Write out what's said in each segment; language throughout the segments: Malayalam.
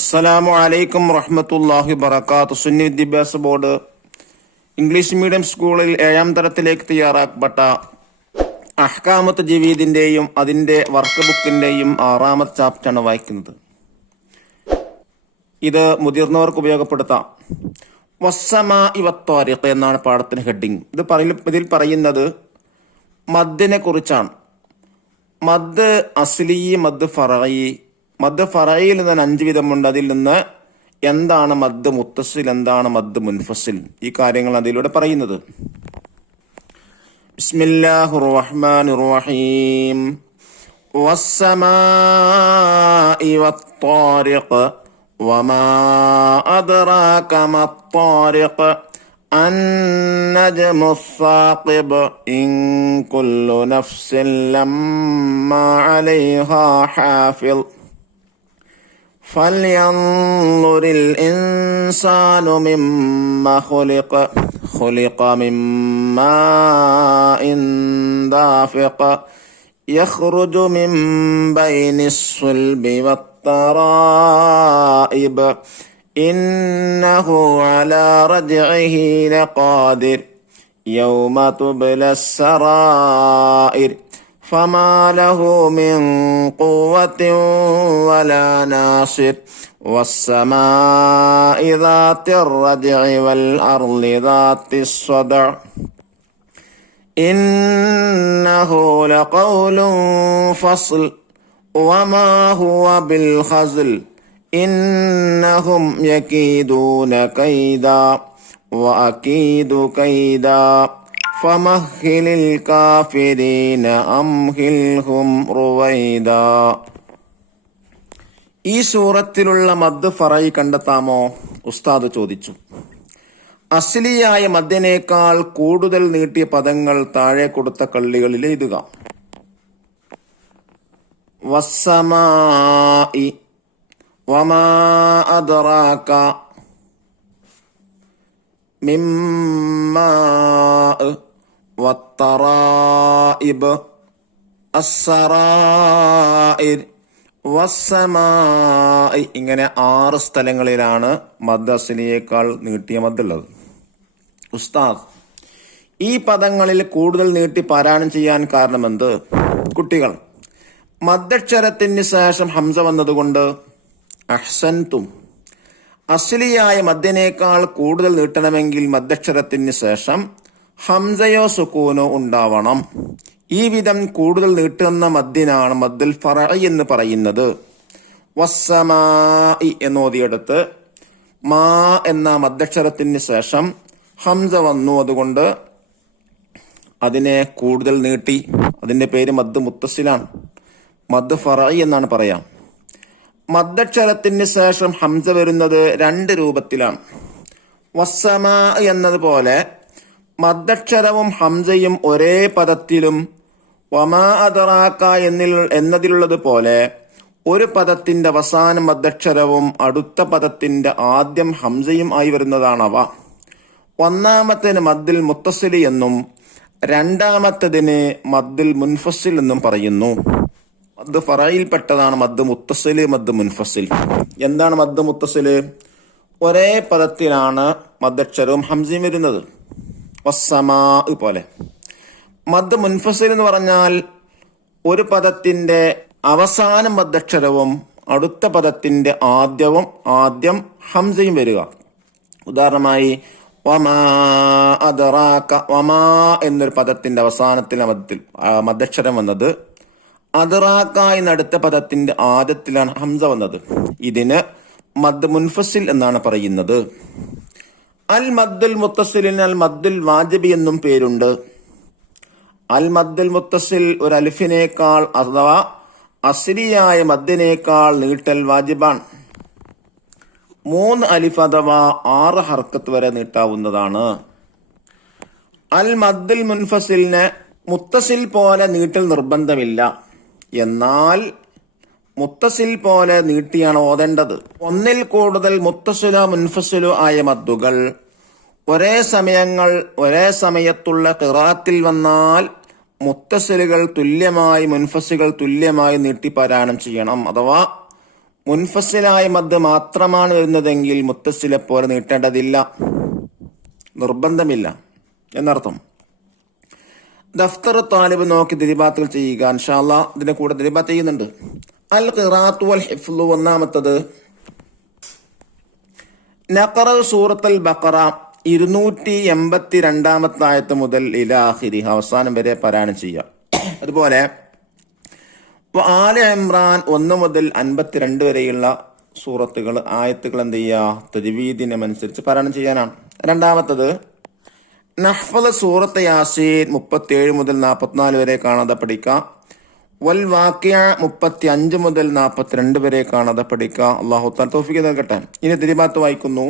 അസ്സലാമു അലൈക്കും വറഹ്മത്തുള്ളാഹി വബറകാതുഹു. സുന്നി വിദ്യാഭ്യാസ ബോർഡ് ഇംഗ്ലീഷ് മീഡിയം സ്കൂളിൽ 7ാം തരത്തിലേക്ക് തയ്യാറാക്കപ്പെട്ട അഹ്കാമത്ത് ജവീദിന്റെയും അതിന്റെ വർക്ക് ബുക്കിന്റെയും 6ാമത്തെ ചാപ്റ്ററാണ് വായിക്കുന്നത്. ഇത് മുതിർന്നവർക്ക് ഉപയോഗപ്പെടുത്താം. വസ്സമാഇ വത്വാരിഖ് എന്നാണ് പാഠത്തിന് ഹെഡിങ്. ഇതിൽ പറയുന്നത് മദ്ദിനെ കുറിച്ചാണ്. മദ് അസ്ലി, മദ് ഫറഈ. മദ് ഫറഈയിൽ നിന്ന് 5 വിധമുണ്ട്. അതിൽ നിന്ന് എന്താണ് മദ് മുത്തസിൽ, എന്താണ് മദ് മുൻഫസിൽ, ഈ കാര്യങ്ങൾ അതിലൂടെ പറയുന്നത്. ബിസ്മില്ലാഹിർ റഹ്മാനിർ റഹീം. വസ്സമാഇ വത്വാരിഖ് വമാ അദ്റാക മത്വാരിഖ് النجم الثاقب إن كل نفس لما عليها حافظ فلينظر الإنسان مما خلق من ماء دافق يخرج من بين الصلب والترائب إنه على رجعه لقادر يوم تبلى السرائر فما له من قوة ولا ناصر والسماء ذات الرجع والأرض ذات الصدع إنه لقول فصل وما هو بالخزل إنهم يكيدون كيدا وأكيد كيدا فمهل الكافرين أمهلهم رويدا. ഈ സൂറത്തിലുള്ള മദ് ഫറഈ കണ്ടെത്താമോ? ഉസ്താദ് ചോദിച്ചു. അസ്ലിയായ മദ്ദിനേക്കാൾ കൂടുതൽ നീട്ടിയ പദങ്ങൾ താഴെ കൊടുത്ത കള്ളികളിൽ എഴുതുക. വസ്സമാഇ വമാ അദ്റാക മിമ്മാ വത്തറായിബ് അസ്സറായിർ വസ്സമായി. ഇങ്ങനെ 6 സ്ഥലങ്ങളിലാണ് മദ് അസ്ലിയേക്കാൾ നീട്ടിയ മദ്ദുള്ളത്. ഉസ്താദ്, ഈ പദങ്ങളിൽ കൂടുതൽ നീട്ടി പാരായണം ചെയ്യാൻ കാരണമെന്ത്? കുട്ടികൾ, മദ്ദക്ഷരത്തിന് ശേഷം ഹംസ വന്നതുകൊണ്ട്. അഹ്സൻതും. അസ്ലിയായ മദ്ദിനേക്കാൾ കൂടുതൽ നീട്ടണമെങ്കിൽ മദ്ദക്ഷരത്തിന് ശേഷം ഹംസയോ സുക്കൂനോ ഉണ്ടാവണം. ഈ വിധം കൂടുതൽ നീട്ടുന്ന മദ്ദിനാണ് മദ്ദുൽ ഫറഈ എന്ന് പറയുന്നത്. വസ്സമാഇ എന്നോതിയെടുത്ത് മാ എന്ന മദ്ദക്ഷരത്തിന് ശേഷം ഹംസ വന്നു, അതുകൊണ്ട് അതിനെ കൂടുതൽ നീട്ടി. അതിന്റെ പേര് മദ് മുത്തസിലാണ്. മദ് ഫറഈ എന്നാണ് പറയാം. മദ്ദക്ഷരത്തിന് ശേഷം ഹംസ വരുന്നത് 2 രൂപത്തിലാണ്. വസ്സമാ എന്നതുപോലെ മദ്ദക്ഷരവും ഹംസയും ഒരേ പദത്തിലും വമാ അദ്റാക എന്നതിലുള്ളത് പോലെ ഒരു പദത്തിന്റെ അവസാനം മദ്ദക്ഷരവും അടുത്ത പദത്തിന്റെ ആദ്യം ഹംസയും ആയി വരുന്നതാണവ. ഒന്നാമത്തേന് മദ്ദിൽ മുത്തസിൽ എന്നും രണ്ടാമത്തതിന് മദ്ദിൽ മുൻഫസിൽ എന്നും പറയുന്നു. മദ് ഫറഈൽപ്പെട്ടതാണ് മദ് മുത്തസിൽ, മദ് മുൻഫസിൽ. എന്താണ് മദ് മുത്തസിൽ? ഒരേ പദത്തിലാണ് മദ്ദക്ഷരവും ഹംസയും വരുന്നത്. വസ്സമാ പോലെ. മദ് മുൻഫസിൽ എന്ന് പറഞ്ഞാൽ ഒരു പദത്തിന്റെ അവസാനം മദ്ദക്ഷരവും അടുത്ത പദത്തിന്റെ ആദ്യം ഹംസയും വരിക. ഉദാഹരണമായി വമാ അദ്റാക, വമാ എന്നൊരു പദത്തിന്റെ അവസാനത്തിലെ മദ്ദക്ഷരം വന്നത്. അദ്റാക എന്നടുത്ത പദത്തിന്റെ ആദ്യത്തിലാണ് ഹംസ വന്നത്. ഇതിന് മദ് മുൻഫസിൽ എന്നാണ് പറയുന്നത്. അൽ മദ്ദുൽ മുത്തസിലിന് അൽ മദ്ദുൽ വാജിബി എന്നും പേരുണ്ട്. അൽ മദ്ദുൽ മുത്തസിൽ ഒരു അലിഫിനേക്കാൾ അഥവാ അസ്ലിയായ മദ്ദിനേക്കാൾ നീട്ടൽ വാജിബാണ്. 3 അലിഫ് അഥവാ 6 ഹർക്കത്ത് വരെ നീട്ടാവുന്നതാണ്. അൽ മദ്ദുൽ മുൻഫസിലിന് മുത്തസിൽ പോലെ നീട്ടൽ നിർബന്ധമില്ല. എന്നാൽ മുത്തസിൽ പോലെ നീട്ടിയാണ് ഓതേണ്ടത്. ഒന്നിൽ കൂടുതൽ മുത്തസിലോ മുൻഫസിലോ ആയ മദ്ദുകൾ ഒരേ സമയത്തുള്ള ഖിറാഅത്തിൽ വന്നാൽ മുത്തസിലുകൾ തുല്യമായി മുൻഫസിലുകൾ തുല്യമായി നീട്ടി പാരായണം ചെയ്യണം. അഥവാ മുൻഫസിലായ മദ് മാത്രമാണ് വരുന്നതെങ്കിൽ മുത്തസിലെ പോലെ നീട്ടേണ്ടതില്ല, നിർബന്ധമില്ല എന്നർത്ഥം. ദഫ്തർ താലിബ് നോക്കി ദിരിബാത്തുകൾ ചെയ്യുക. ഇൻഷാ അല്ലാഹ് ഇതിന്റെ കൂടെ ദിരിബാത്ത് ചെയ്യുന്നുണ്ട്. അൽ ഖിറാഅത്തു വൽ ഹിഫ്ളു. ഒന്നാമത്തത് നഖറ സൂറത്തുൽ ബഖറ 282 ആയത്ത് മുതൽ ഇലാ ആഖിരി അവസാനം വരെ പാരായണം ചെയ്യുക. അതുപോലെ ആല ഇമ്രാൻ 1 മുതൽ 52 വരെയുള്ള സൂറത്തുകൾ ആയത്തുകൾ എന്ത് ചെയ്യുക, തജ്വീദിനനുസരിച്ച് പാരായണം ചെയ്യാനാണ്. രണ്ടാമത്തത് നഹ്ഫദ് സൂറത്ത് യാസീൻ 37 മുതൽ 44 വരെ കാണാതെ പഠിക്കാം. വൽ വാഖിഅ 35 മുതൽ 42 വരെ കാണാതെ പഠിക്കുക. അല്ലാഹു തആല തൗഫീഖ് നൽകട്ടെ. ഇനി ദിരിബാത്ത് വായിക്കുന്നു.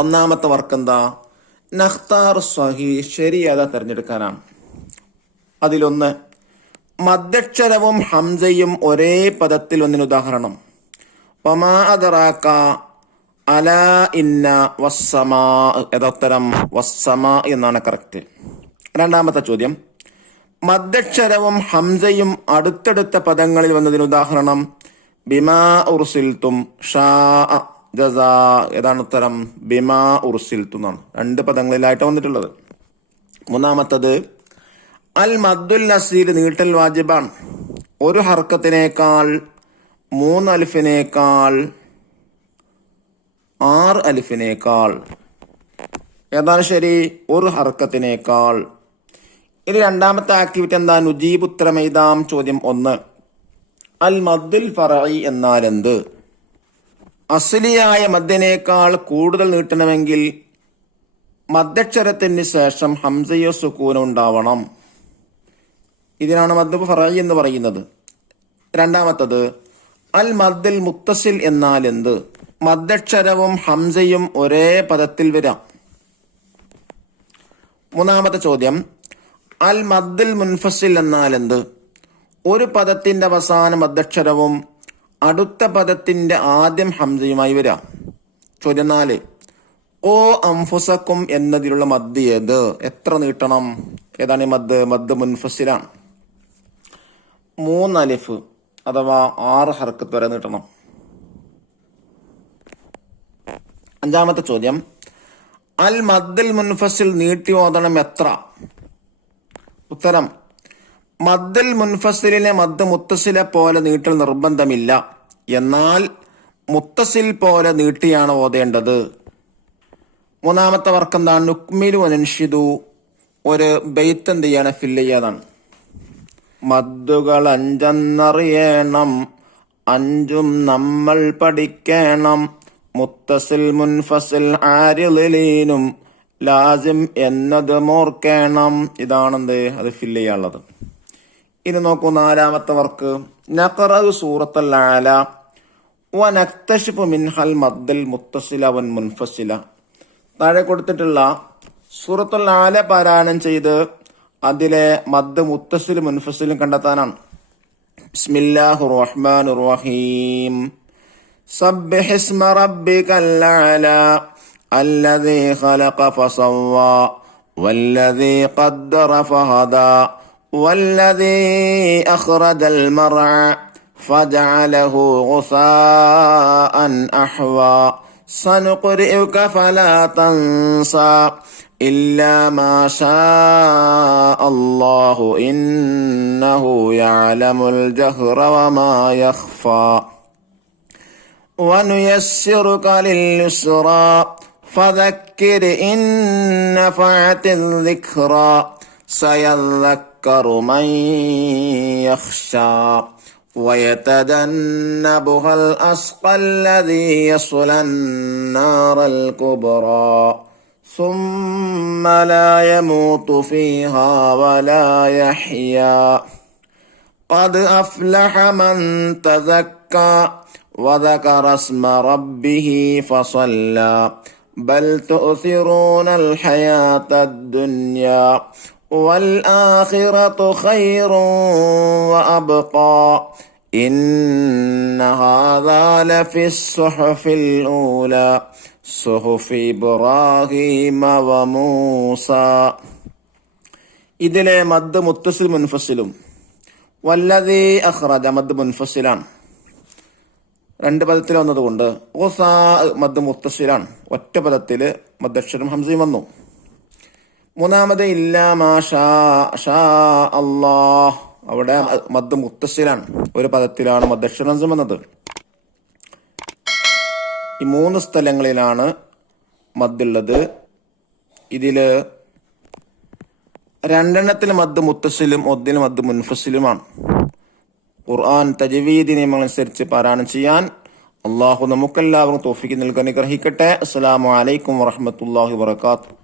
ഒന്നാമത്തെ വർക്ക് എന്താ? നഖ്താർ സ്വഹീഹ്, ശരിയാത തിരഞ്ഞെടുക്കാനാണ്. അതിലൊന്ന് മദ്ദക്ഷരവും ഹംസയും ഒരേ പദത്തിൽ ഒന്നിന് ഉദാഹരണം. വമാ അദറാക അലാ ഇന്ന വസ്സമാ. യഥോത്തരം വസ്സമാ എന്നാണ് കറക്റ്റ്. രണ്ടാമത്തെ ചോദ്യം മദ്ദക്ഷരവും ഹംസയും അടുത്തടുത്ത പദങ്ങളിൽ വന്നതിന് ഉദാഹരണം. ബിമാ ഉർസിൽതും ഷാ ജസാ. ഏതാണ് ഉത്തരം? ബിമാ ഉർസിൽതു എന്നാണ്. 2 പദങ്ങളിലായിട്ട് വന്നിട്ടുള്ളത്. മൂന്നാമത്തത് അൽ മദ്ദുൽ അസീൽ, നീട്ടൽ വാജിബാണ്. 1 ഹർക്കത്തിനേക്കാൾ 3 അലിഫിനേക്കാൾ 6 അലിഫിനേക്കാൾ. ഏതാണ് ശരി? 1 ഹർക്കത്തിനേക്കാൾ. ഇനി രണ്ടാമത്തെ ആക്ടിവിറ്റി എന്താ? നുജീബ് ഉത്തരം എഴുതാം. ചോദ്യം 1, അൽ മദ്ദുൽ ഫറഈ എന്നാൽ എന്ത്? അസ്ലിയായ മദ്ദിനേക്കാൾ കൂടുതൽ നീട്ടണമെങ്കിൽ മദ്ദക്ഷരത്തിന് ശേഷം ഹംസയോ സുക്കൂനോ ഉണ്ടാവണം. ഇതിനാണ് മദ്ദ് ഫറഈ എന്ന് പറയുന്നത്. രണ്ടാമത്തത് അൽ മദ്ദുൽ മുത്തസിൽ എന്നാൽ എന്ത്? മദ്ദക്ഷരവും ഹംസയും ഒരേ പദത്തിൽ വരാം. മൂന്നാമത്തെ ചോദ്യം അൽ മദ്ദുൽ മുൻഫസിൽ എന്നാൽ എന്ത്? 1 പദത്തിന്റെ അവസാനം മദ്ദക്ഷരവും അടുത്ത പദത്തിന്റെ ആദ്യം ഹംസയുമായി വരാം. ചോദ്യം 4, ഓ അംഫുസക്കും എന്നതിലുള്ള മദ് ഏത്? എത്ര നീട്ടണം? ഏതാണ് ഈ മദ്? മദ് മുൻഫസിലാണ്. 3 അലിഫ് അഥവാ 6 ഹർക്കത്ത് വരെ നീട്ടണം. അഞ്ചാമത്തെ ചോദ്യം അൽ മദ്ദുൽ മുൻഫസിൽ നീട്ടി ഓതണം എത്ര? ഉത്തരം മദ്ദുൽ മുൻഫസിലിനെ മദ് മുത്തസിലെ പോലെ നീട്ടൽ നിർബന്ധമില്ല, എന്നാൽ മുത്തസിൽ പോലെ നീട്ടിയാണ് ഓതേണ്ടത്. മൂന്നാമത്തെ വർക്ക് എന്താണ്? നുക്മിലു വനൻഷിദു, ഒരു ബെയ്ത്ത് എന്ത് ചെയ്യാണ്? ഫില്ല് ചെയ്യാനാണ്. മദ്ദുകൾ 5 എന്നറിയണം, 5ഉം നമ്മൾ പഠിക്കണം. മുത്തസിൽ മുൻഫസിൽ ആരിളീനും ലാസിം എന്നത് മോർക്കണം. ഇതാണെന്ത്? അത് ഫില്ല് ചെയ്യാനുള്ളത്. ഇനി നോക്കൂ നാലാമത്തെ വർക്ക്. നഖറഉ സൂറത്തുൽ ആല വനക്തശിഫു മിൻഹൽ മദ്ദൽ മുത്തസില വൻ മുൻഫസില. താഴെ കൊടുത്തിട്ടുള്ള സൂറത്തുൽ ആല പാരായണം ചെയ്ത് അതിലെ മദ് മുത്തസിൽ മുൻഫസിലും കണ്ടെത്താനാണ്. ബിസ്മില്ലാഹിർ റഹ്മാനിർ റഹീം. സബ്ബിഹ് ഇസ്മ റബ്ബികൽ അഅല അല്ലദീ ഖലഖ ഫസവ്വാ വല്ലദീ ഖദ്ദറ ഫഹദാ വല്ലദീ അഖ്റജൽ മർഅ ഫജഅലഹു ഗുസാഅൻ അഹ്വാ സനുഖ്രിഉക ഫലാ തൻസാ ഇല്ലാ മാ ശാഅ അല്ലാഹു ഇന്നഹു യഅലമുൽ ജഹ്റ വമാ യഖ്ഫാ വനുയസ്സിറുക ലിൽയുസ്റാ ഫദക്കിർ ഇൻ നഫഅത്തിൽ ദിക്റാ സയദ്ദക്കറു മൻ യഖ്ശാ ويتجنبها الأشقى الذي يصلى النار الكبرى ثم لا يموت فيها ولا يحيا قد أفلح من تزكى وذكر اسم ربه فصلى بل تؤثرون الحياة الدنيا والآخرة خير وأبقى إن هذا لفي الصحف الأولى صحف إبراهيم وموسى. ഇതിലെ മദ് മുത്തസിൽ മുൻഫസിലും വല്ലദീ അഖ്റജ മദ് മുൻഫസിലാണ്. രണ്ട് പദത്തിൽ വന്നതുകൊണ്ട് ഓസാ മദ് മുത്തസിലാണ്, ഒറ്റ പദത്തില് മദ്ദക്ഷരം ഹംസയും വന്നു. മൂന്നാമത് ഇല്ലാ മാ ഷാ ഷാ അല്ലാഹ്, അവിടെ മദ് മുത്തസിലാണ്, ഒരു പദത്തിലാണ് മദ്ദക്ഷരം ഹംസം വന്നത്. ഈ മൂന്ന് സ്ഥലങ്ങളിലാണ് മദ്ദുള്ളത്. ഇതില് രണ്ടെണ്ണത്തിൽ മദ് മുത്തസിലും ഒന്നിന് മദ് മുൻഫസിലുമാണ്. ഖുർആൻ തജ്വീദ് നിയമങ്ങളനുസരിച്ച് പാരായണം ചെയ്യാൻ അള്ളാഹു നമുക്കെല്ലാവർക്കും തൗഫീഖ് നൽകാൻ ഗ്രഹിക്കട്ടെ. അസ്സലാമു അലൈക്കും വറഹ്മത്തുള്ളാഹി വബറകാതുഹു.